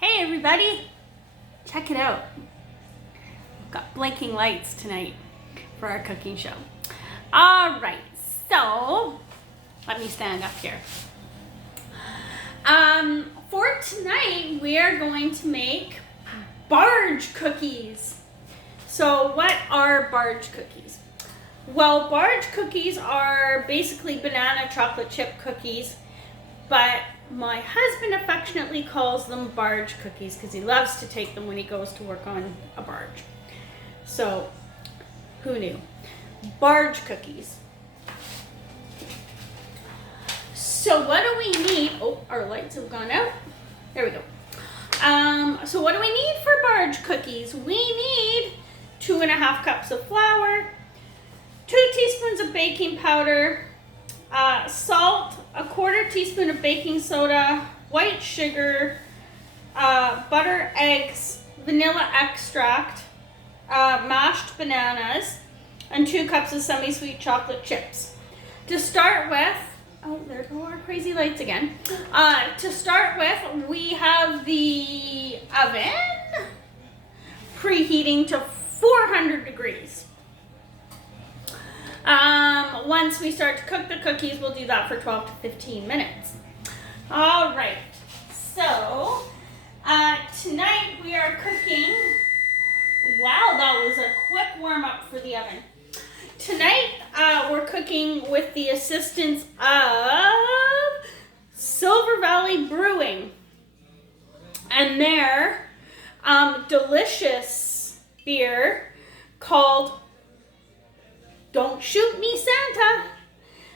Hey everybody, check it out. We've got blinking lights tonight for our cooking show. All right, so let me stand up here. For tonight, we are going to make Barge Cookies. So what are Barge Cookies? Well, Barge Cookies are basically banana chocolate chip cookies, but my husband affectionately calls them Barge Cookies because he loves to take them when he goes to work on a barge. So, who knew? Barge Cookies. So what do we need? Oh, our lights have gone out. There we go. So what do we need for Barge Cookies? We need 2.5 cups of flour, 2 teaspoons of baking powder, salt, 1/4 teaspoon of baking soda, white sugar, butter, eggs, vanilla extract, mashed bananas, and 2 cups of semi-sweet chocolate chips. To start with, oh, there go our crazy lights again. To start with, we have the oven preheating to 400 degrees. Once we start to cook the cookies, we'll do that for 12 to 15 minutes. All right, so tonight we are cooking, wow, that was a quick warm up for the oven. Tonight we're cooking with the assistance of Silver Valley Brewing and their delicious beer called Don't Shoot Me Santa.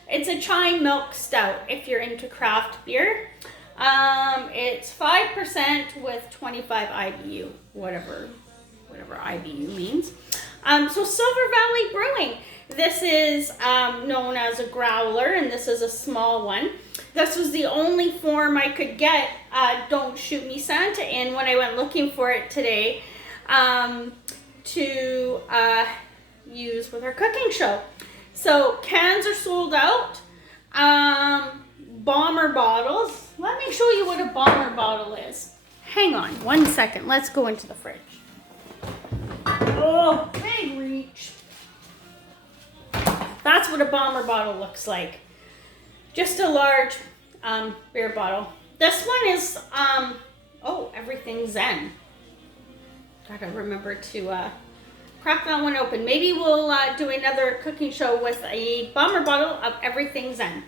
It's a chai milk stout if you're into craft beer. It's 5% with 25 IBU, whatever IBU means. So Silver Valley Brewing. This is known as a growler, and this is a small one. This was the only form I could get Don't Shoot Me Santa in when I went looking for it today to use with our cooking show. So cans are sold out. Bomber bottles. Let me show you what a bomber bottle is. Hang on 1 second. Let's go into the fridge. Oh, big reach. That's what a bomber bottle looks like. Just a large beer bottle. This one is, oh, everything Zen. Gotta remember to crack that one open. Maybe we'll do another cooking show with a bomber bottle of everything Zen.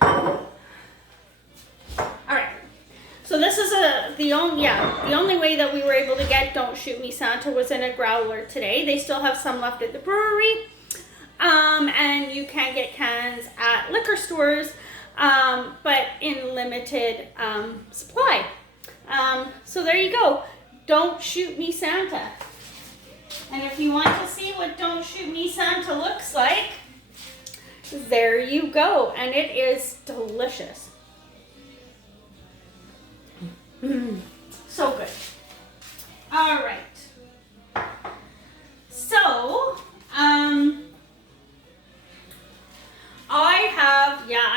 All right. So this is the only way that we were able to get Don't Shoot Me Santa was in a growler today. They still have some left at the brewery. And you can get cans at liquor stores, but in limited supply. So there you go. Don't Shoot Me Santa. And if you want to see what Don't Shoot Me Santa looks like, there you go. And it is delicious. So good. All right. So,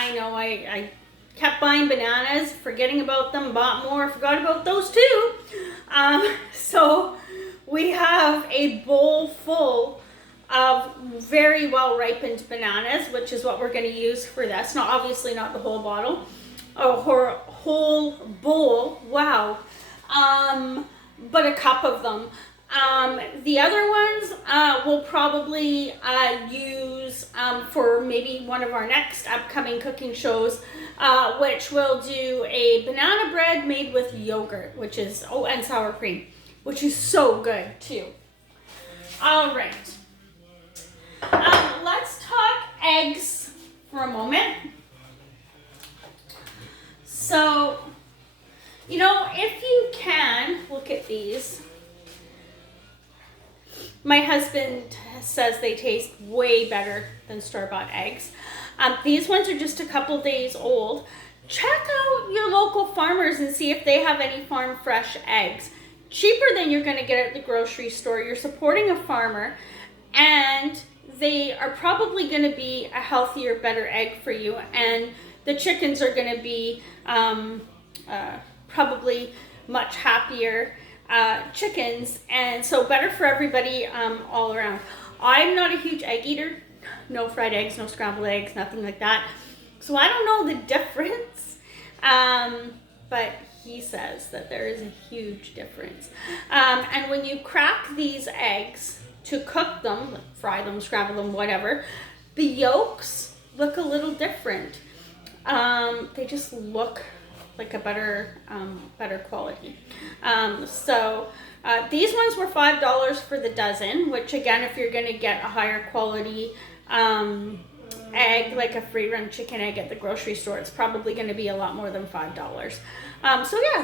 I know I kept buying bananas, forgetting about them, bought more, forgot about those too. So we have a bowl full of very well ripened bananas, which is what we're going to use for this. Now, obviously not the whole bottle, or whole bowl, wow, but a cup of them. The other ones we'll probably use for maybe one of our next upcoming cooking shows, which will do a banana bread made with yogurt, which is, oh, and sour cream, which is so good too. All right. Let's talk eggs for a moment. So, if you can, look at these. My husband says they taste way better than store-bought eggs. These ones are just a couple days old. Check out your local farmers and see if they have any farm fresh eggs. Cheaper than you're going to get at the grocery store. You're supporting a farmer, and they are probably going to be a healthier, better egg for you. And the chickens are going to be probably much happier chickens, and so better for everybody all around. I'm not a huge egg eater. No fried eggs, no scrambled eggs, nothing like that. So I don't know the difference. But he says that there is a huge difference. And when you crack these eggs to cook them, like fry them, scramble them, whatever, the yolks look a little different. They just look like a better quality. These ones were $5 for the dozen, which again, if you're gonna get a higher quality egg, like a free run chicken egg at the grocery store, it's probably gonna be a lot more than $5.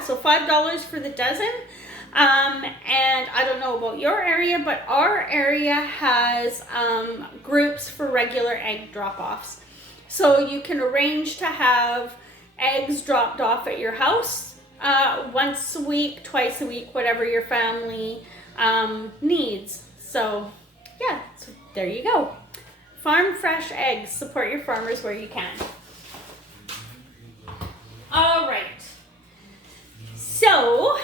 So $5 for the dozen. And I don't know about your area, but our area has groups for regular egg drop-offs. So you can arrange to have eggs dropped off at your house once a week, twice a week, whatever your family needs. So yeah, so there you go. Farm fresh eggs. Support your farmers where you can. All right. So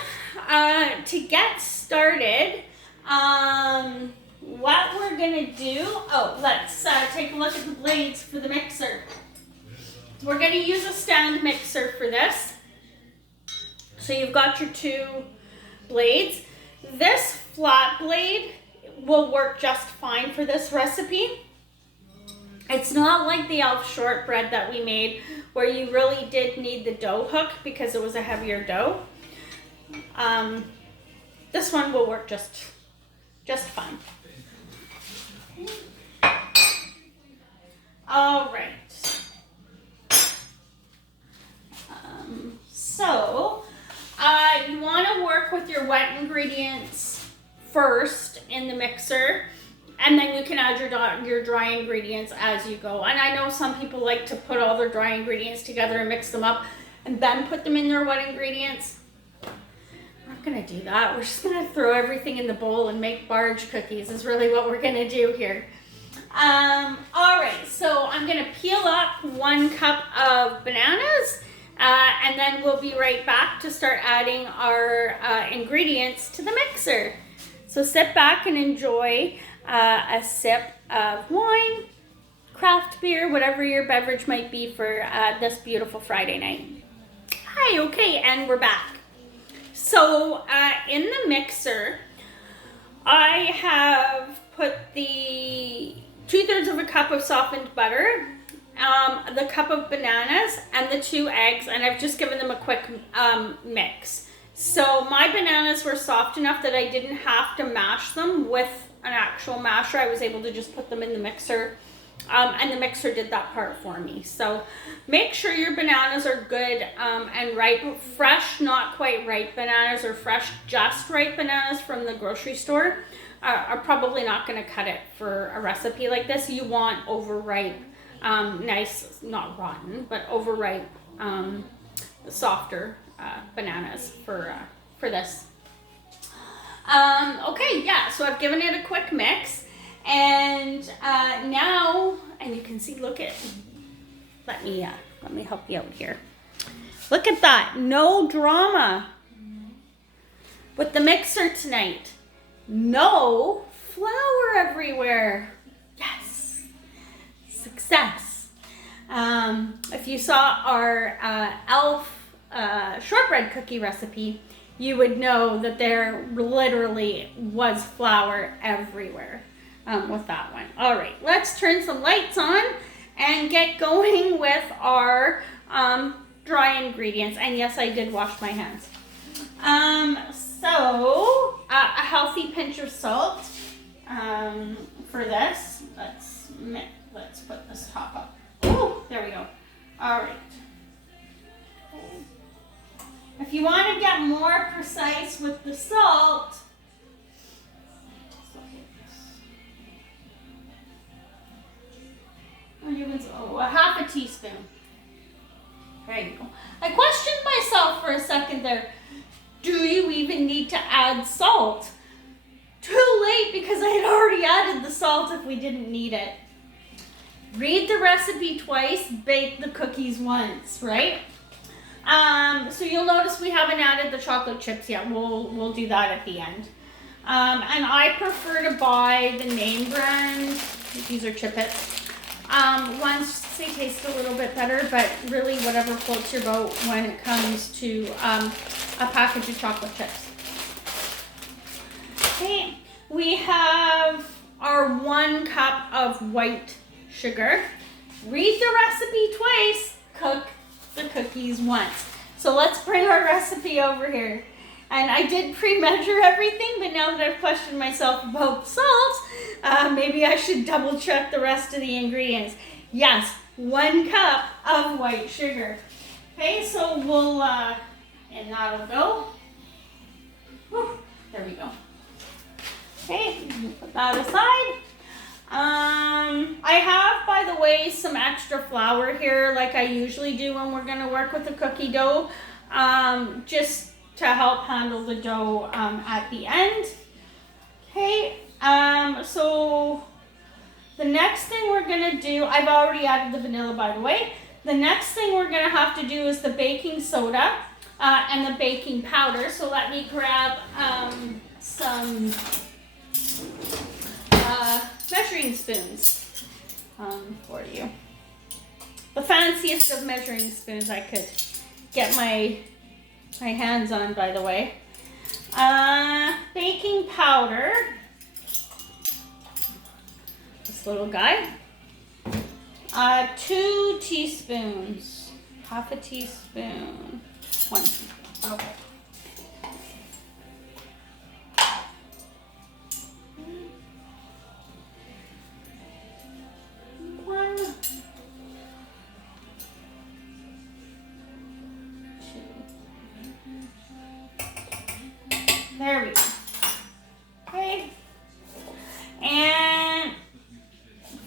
to get started, what we're gonna do, let's take a look at the blades for the mixer. So we're gonna use a stand mixer for this. So you've got your two blades. This flat blade will work just fine for this recipe. It's not like the Elf shortbread that we made where you really did need the dough hook because it was a heavier dough. This one will work just fine. All right. You want to work with your wet ingredients first in the mixer, and then you can add your dry ingredients as you go. And I know some people like to put all their dry ingredients together and mix them up and then put them in their wet ingredients. We're not going to do that. We're just going to throw everything in the bowl and make barge cookies is really what we're going to do here. All right, so I'm going to peel up 1 cup of bananas, and then we'll be right back to start adding our ingredients to the mixer. So sit back and enjoy a sip of wine, craft beer, whatever your beverage might be for this beautiful Friday night. Hi, okay, and we're back. So in the mixer, I have put the 2/3 of a cup of softened butter, the cup of bananas, and the 2 eggs, and I've just given them a quick mix. So my bananas were soft enough that I didn't have to mash them with an actual masher. I was able to just put them in the mixer, and the mixer did that part for me. So make sure your bananas are good and ripe. Fresh, not quite ripe bananas, or fresh, just ripe bananas from the grocery store are probably not going to cut it for a recipe like this. You want overripe, nice, not rotten, but overripe, softer bananas for this. Okay, yeah, so I've given it a quick mix, and now, and you can see, let me help you out here. Look at that, no drama with the mixer tonight. No flour everywhere. Yes, success. If you saw our Elf shortbread cookie recipe, you would know that there literally was flour everywhere with that one. All right, let's turn some lights on and get going with our dry ingredients. And yes, I did wash my hands. So a healthy pinch of salt for this. Let's put this top up. Oh, there we go. All right. If you want to get more precise with the salt, a half a teaspoon. There you go. I questioned myself for a second there. Do you even need to add salt? Too late, because I had already added the salt if we didn't need it. Read the recipe twice, bake the cookies once, right? So you'll notice we haven't added the chocolate chips yet. We'll do that at the end. And I prefer to buy the name brand. These are Chip-Its. Ones they taste a little bit better, but really whatever floats your boat when it comes to a package of chocolate chips. Okay, we have our 1 cup of white sugar. Read the recipe twice, cook the cookies once. So let's bring our recipe over here. And I did pre-measure everything, but now that I've questioned myself about salt, maybe I should double check the rest of the ingredients. Yes, 1 cup of white sugar. Okay, so we'll, and that'll go. Whew, there we go. Okay, put that aside. I have, by the way, some extra flour here, like I usually do when we're gonna work with the cookie dough, just to help handle the dough at the end. Okay, so the next thing we're gonna do, I've already added the vanilla, by the way. The next thing we're gonna have to do is the baking soda and the baking powder. So let me grab some measuring spoons for you. The fanciest of measuring spoons I could get my hands on, by the way. Baking powder. This little guy. 2 teaspoons. Half a teaspoon. 1 teaspoon. Okay. There we go. Okay. And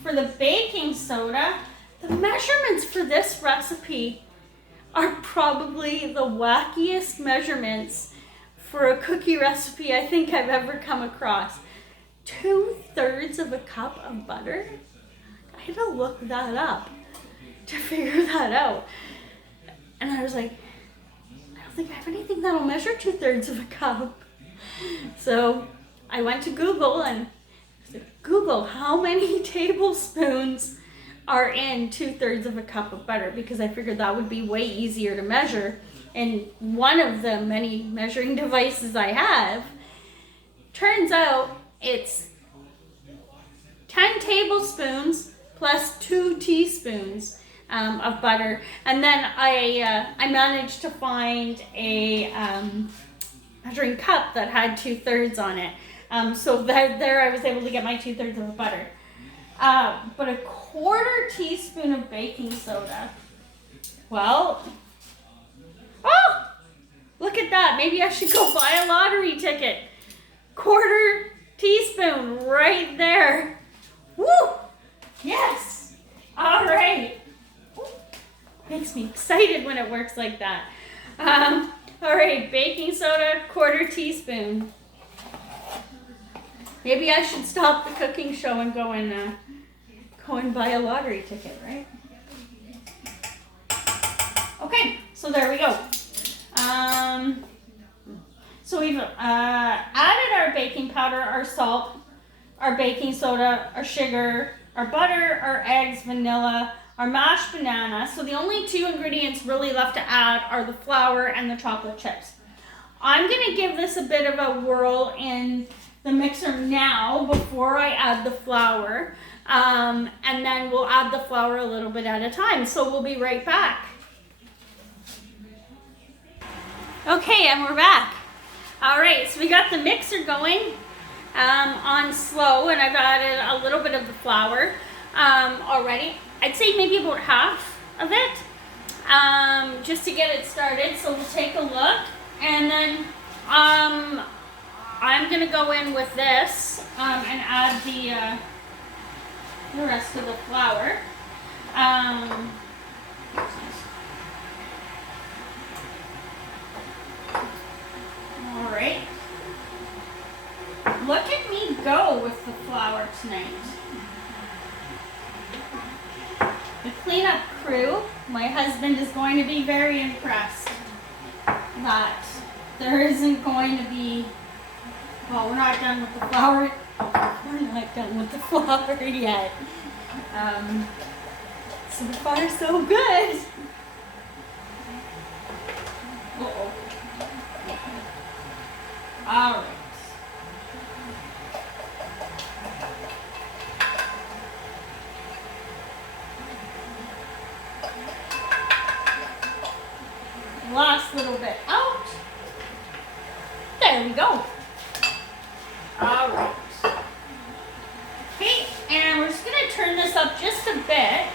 for the baking soda, the measurements for this recipe are probably the wackiest measurements for a cookie recipe I think I've ever come across. 2/3 of a cup of butter? I had to look that up to figure that out. And I was like, I don't think I have anything that'll measure 2/3 of a cup. So I went to Google and I said, Google, how many tablespoons are in 2/3 of a cup of butter? Because I figured that would be way easier to measure. And one of the many measuring devices I have, turns out it's 10 tablespoons plus 2 teaspoons of butter. And then I managed to find a measuring cup that had 2/3 on it. So there I was able to get my 2/3 of butter. But a 1/4 teaspoon of baking soda. Well, oh, look at that. Maybe I should go buy a lottery ticket. 1/4 teaspoon right there. Woo! Yes! All right. Makes me excited when it works like that. All right, baking soda, 1/4 teaspoon. Maybe I should stop the cooking show and go and buy a lottery ticket, right? Okay, so there we go. So we've added our baking powder, our salt, our baking soda, our sugar, our butter, our eggs, vanilla, our mashed banana. So the only 2 ingredients really left to add are the flour and the chocolate chips. I'm gonna give this a bit of a whirl in the mixer now before I add the flour. And then we'll add the flour a little bit at a time. So we'll be right back. Okay, and we're back. All right, so we got the mixer going on slow, and I've added a little bit of the flour already. I'd say maybe about half of it, just to get it started. So we'll take a look, and then I'm gonna go in with this and add the rest of the flour. All right. Look at me go with the flour tonight. The cleanup crew. My husband is going to be very impressed that there isn't going to be, well, we're not done with the flour. We're not done with the flour yet. So far, so good. Uh-oh. All right. Last little bit out. There we go. All right. Okay, and we're just gonna turn this up just a bit.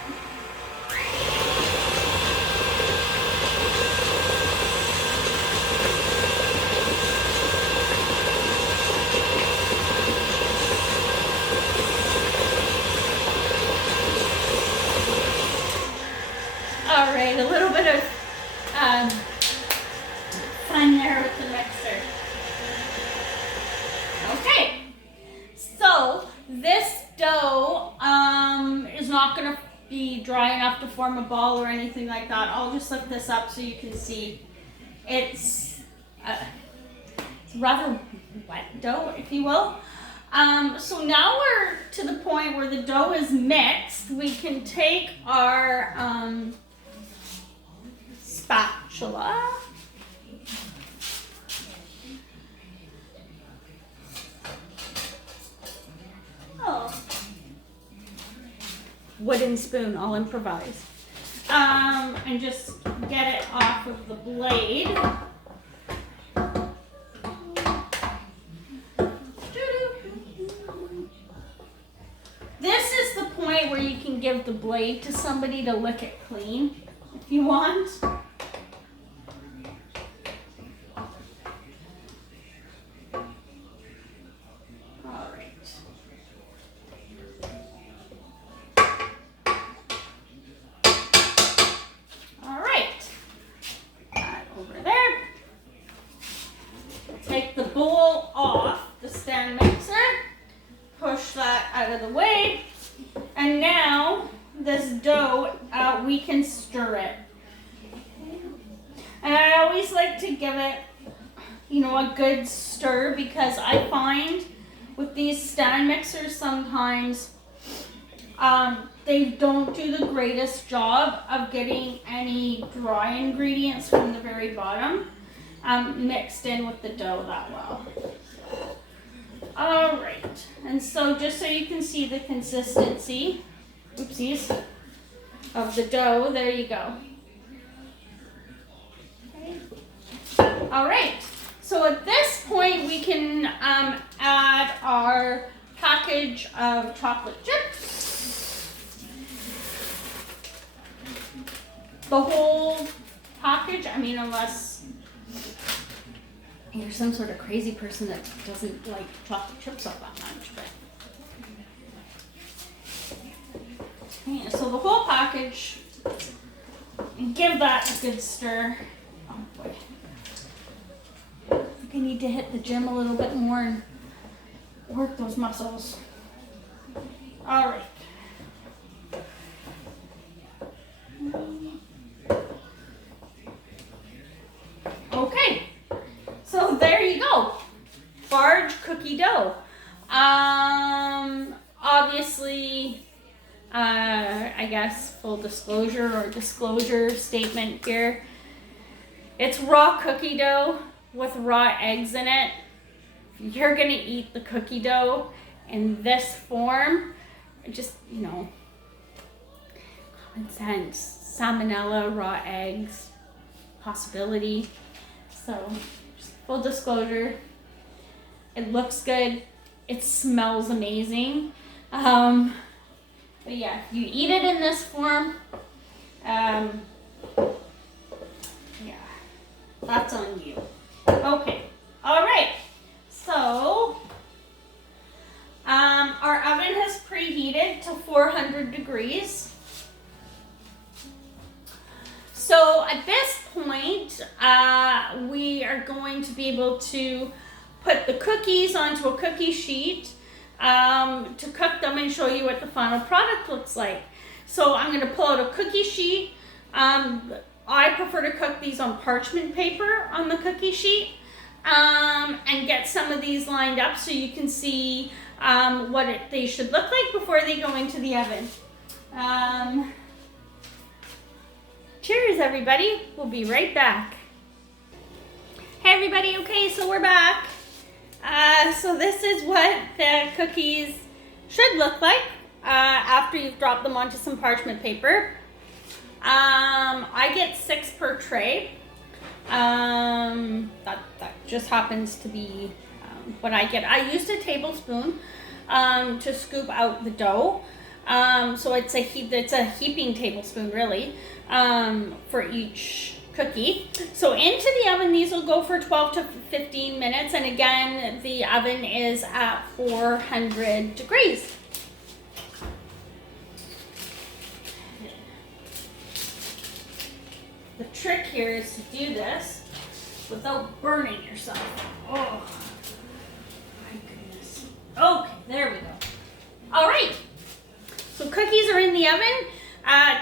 All right, a little bit of fun there with the mixer. Okay, so this dough is not going to be dry enough to form a ball or anything like that. I'll just lift this up so you can see. It's rather wet dough, if you will. So now we're to the point where the dough is mixed. We can take our spatula. Oh. Wooden spoon, I'll improvise. And just get it off of the blade. This is the point where you can give the blade to somebody to lick it clean, if you want. Take the bowl off the stand mixer, push that out of the way, and now this dough, we can stir it. And I always like to give it, a good stir, because I find with these stand mixers sometimes they don't do the greatest job of getting any dry ingredients from the very bottom mixed in with the dough that well. All right, and so just so you can see the consistency, oopsies, of the dough, there you go. Okay. All right, so at this point we can add our package of chocolate chips. The whole package, unless you're some sort of crazy person that doesn't like chocolate chips all that much, but yeah, so the whole package, and give that a good stir. Oh boy, I think I need to hit the gym a little bit more and work those muscles. All right. Okay. So there you go, Barge cookie dough. Obviously, I guess full disclosure or disclosure statement here. It's raw cookie dough with raw eggs in it. If you're gonna eat the cookie dough in this form, just, common sense, salmonella, raw eggs, possibility. So, full disclosure, it looks good, it smells amazing, but yeah, if you eat it in this form, yeah, that's on you. Okay, all right, so our oven has preheated to 400 degrees. So at this point, we are going to be able to put the cookies onto a cookie sheet to cook them and show you what the final product looks like. So I'm going to pull out a cookie sheet. I prefer to cook these on parchment paper on the cookie sheet, and get some of these lined up so you can see what they should look like before they go into the oven. Cheers, everybody. We'll be right back. Hey, everybody. Okay, so we're back. So this is what the cookies should look like after you've dropped them onto some parchment paper. I get 6 per tray. That just happens to be what I get. I used a tablespoon to scoop out the dough. So it's a heaping tablespoon really for each cookie. So into the oven, these will go for 12 to 15 minutes. And again, the oven is at 400 degrees. The trick here is to do this without burning yourself. Oh, my goodness. Okay, there we go. All right. So cookies are in the oven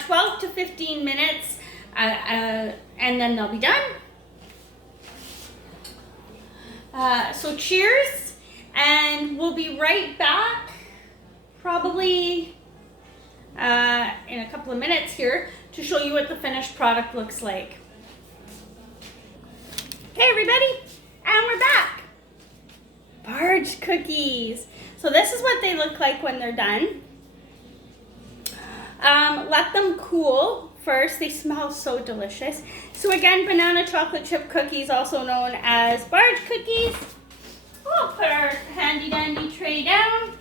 12 to 15 minutes, and then they'll be done. So cheers, and we'll be right back probably in a couple of minutes here to show you what the finished product looks like. Hey everybody, and we're back. Barge cookies. So this is what they look like when they're done. Let them cool first. They smell so delicious. So again, banana chocolate chip cookies, also known as Barge cookies. We'll put our handy dandy tray down.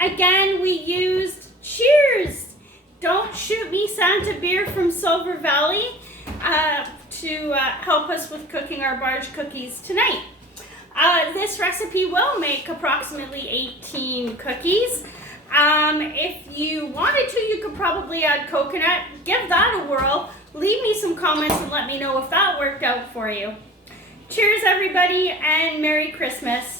Again, we used Cheers. Don't Shoot Me Santa beer from Silver Valley to help us with cooking our Barge cookies tonight. This recipe will make approximately 18 cookies. If you wanted to, you could probably add coconut. Give that a whirl. Leave me some comments and let me know if that worked out for you. Cheers, everybody, and Merry Christmas.